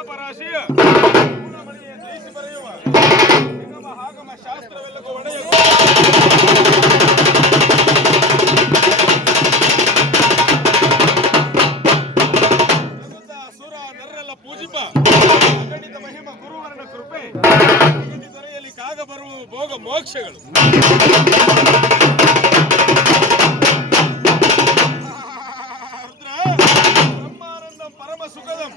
ಪಾಪರಾಶಿಯ ಗುಣಮಣಿಯ ಜಯಿಸಿ ಬರೆಯುವ ನಿಗಮ ಆಗಮ ಶಾಸ್ತ್ರವೆಲ್ಲಗೂ ಒಡೆಯ ಸುರ ನರ್ರೆಲ್ಲ ಪೂಜಿಪ ಅಗಣಿತ ಮಹಿಮ ಗುರುವರನ ಕೃಪೆ ದೊರೆಯಲಿ ಕಾಗ ಬರುವ ಭೋಗ ಮೋಕ್ಷಗಳು ಪರಮ ಸುಖದಂ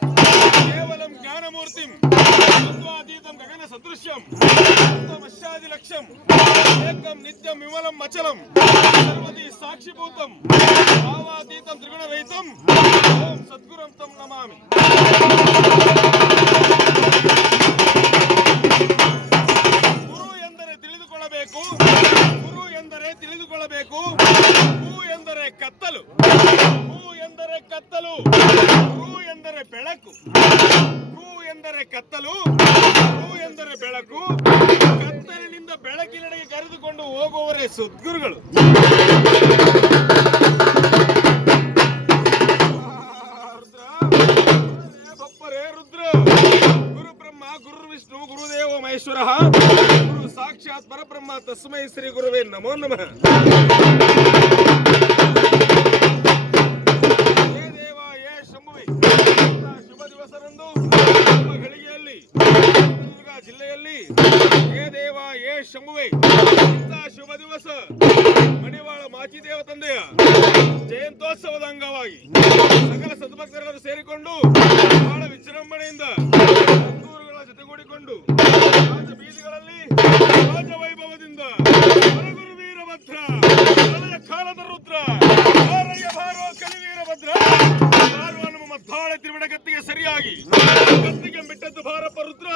ಕೇವಲಂ ಜ್ಞಾನಮೂರ್ತಿಂ ತತ್ವಾತೀತಂ ಗಗನ ಸದೃಶ್ಯಂ ಮಶ್ಯಾದಿ ಲಕ್ಷ್ಯಂ ಏಕಂ ನಿತ್ಯಂ ವಿಮಲಂ ಅಚಲಂ ಸರ್ವದಿ ಸಾಕ್ಷಿಭೂತಂ ಭಾವಾತೀತಂ ತ್ರಿಗುಣರಹಿತಂ ಓಂ ಸದ್ಗುರುಂ ತಂ ನಮಾಮಿ. ಗುರು ಎಂದರೆ ತಿಳಿದುಕೊಳ್ಳಬೇಕು, ಗುರು ಎಂದರೆ ತಿಳಿದುಕೊಳ್ಳಬೇಕು. ಹೂ ಎಂದರೆ ಕತ್ತಲು, ಹೂ ಎಂದರೆ ಕತ್ತಲು, ಹೂ ಎಂದರೆ ಬೆಳಕು, ಹೂ ಎಂದರೆ ಕತ್ತಲು, ಹೂ ಎಂದರೆ ಬೆಳಕು. ಕತ್ತಲಿನಿಂದ ಬೆಳಕಿನೆಡೆಗೆ ಕರೆದುಕೊಂಡು ಹೋಗುವವರೇ ಸದ್ಗುರುಗಳು. ಬಪ್ಪರೇ ರುದ್ರ ಗುರು ಬ್ರಹ್ಮ ಗುರು ವಿಷ್ಣು ಗುರುದೇವ ಮಹೇಶ್ವರ ಗುರು ಸಾಕ್ಷಾತ್ ಪರಬ್ರಹ್ಮ ತಸ್ಮೈ ಶ್ರೀ ಗುರುವೇ ನಮೋ ನಮಃ. ಜಿಲ್ಲೆಯಲ್ಲಿ ಹೇ ದೇವ ಹೇ ಶಂಭುವೆ ಇಂಥ ಶುಭ ದಿವಸ ಮಡಿವಾಳ ಮಾಚಿದೇವ ತಂದೆಯ ಜಯಂತ್ಯೋತ್ಸವದ ಅಂಗವಾಗಿ ಸಕಲ ಸದ್ಭಕ್ತರೆಲ್ಲರೂ ಸೇರಿಕೊಂಡು ಬಹಳ ವಿಜೃಂಭಣೆಯಿಂದ ಗುರುಗಳ ಜೊತೆಗೂಡಿಕೊಂಡು ರಾಜ ಬೀದಿಗಳಲ್ಲಿ ರಾಜವೈಭವದಿಂದ ಹೊರಗುರು ವೀರಭದ್ರ ಪ್ರಳಯ ಕಾಲದ ರುದ್ರ ಹಾರಯ್ಯ ಭಾರೋ ಕಲಿವೀರಭದ್ರ ಭಾರುವ ನಮ್ಮ ಮದ್ದಾಳೆ ತಿರುವಿಡ ಗತ್ತಿಗೆ ಸರಿಯಾಗಿ ಗತ್ತಿಗೆ ಬಿಟ್ಟದ್ದು ಭಾರಪ್ಪ ರುದ್ರ.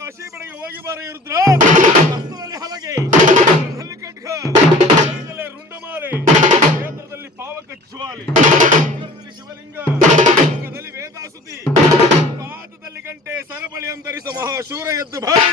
ಕಾಶಿ ಬೆಳಗ್ಗೆ ಹೋಗಿ ಬಾರ ರುದ್ರ. ಹಸ್ತದಲ್ಲಿ ಹಲಗೆ, ಖಡ್ಗ, ರುಂಡಮಾಲೆ, ಕ್ಷೇತ್ರದಲ್ಲಿ ಪಾವಕ ಜ್ವಾಲೆ, ಶಿವಲಿಂಗ, ಲಿಂಗದಲ್ಲಿ ವೇದಾಸುತಿ, ಪಾದದಲ್ಲಿ ಗಂಟೆ ಸರಬಳಿಯಂ ಧರಿಸ ಮಹಾಶೂರ ಎದ್ದು ಭಾರಿ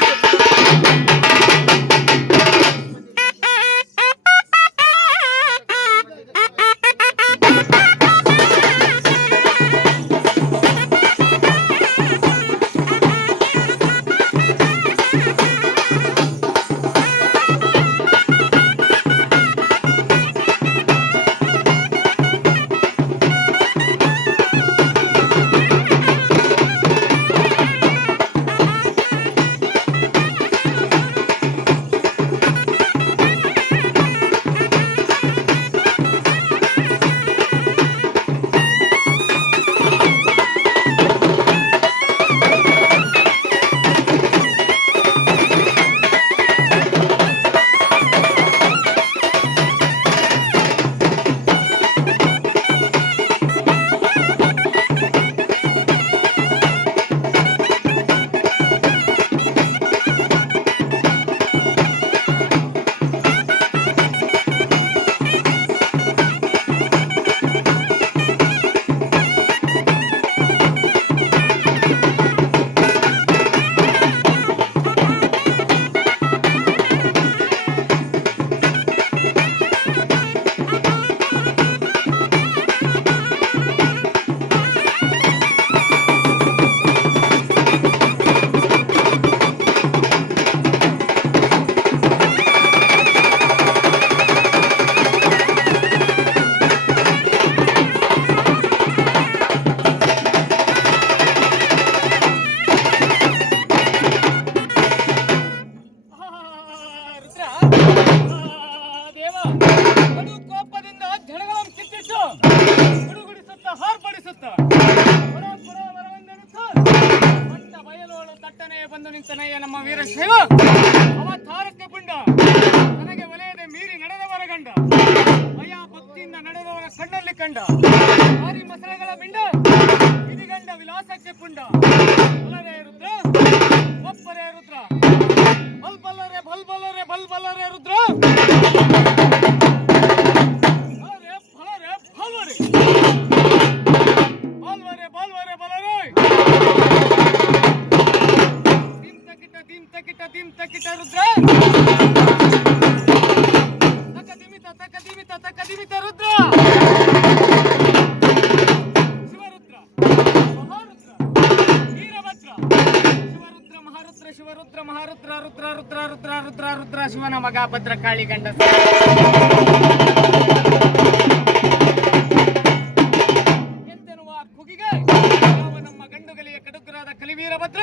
ಬಂದು ನಿಂತನಯ್ಯ ನಮ್ಮ ವೀರಶೈವ ಅವತಾರಕ್ಕೆ ಪುಂಡ ನನಗೆ ಒಲೆಯದೆ ಮೀರಿ ನಡೆದವರ ಗಂಡ ಭಯ ಭಕ್ತಿಯಿಂದ ನಡೆದವರ ಕಣ್ಣಲ್ಲಿ ಕಂಡ ಭಾರಿ ಮಸಳೆಗಳ ಮಿಂಡ ಇದಿಗಂಡ ವಿಲಾಸಕ್ಕೆ ಪುಂಡ ಬಲರೇ ರುದ್ರ ಒಪ್ಪರೇ ರುದ್ರ ಬಲ್ಬಲ್ಲರೇ ಬಲ್ಬಲ್ಲರೇ ಬಲ್ಬಲ್ಲರೇ ರುದ್ರ ರುದ್ರ ರುದ್ರ ಶಿವ ರುದ್ರ ಮಹಾರುದ್ರ ರುದ್ರ ರುದ್ರ ರುದ್ರ ರುದ್ರ ರುದ್ರ ಶಿವನ ಮಗ ಭದ್ರಕಾಳಿ ಗಂಡ ಎಂತೆನ್ನುವ ಕುಗಿಗೆ ಯಾವ ನಮ್ಮ ಗಂಡುಗಲಿಯ ಕಡುಕರಾದ ಕಲಿವೀರ ಭದ್ರ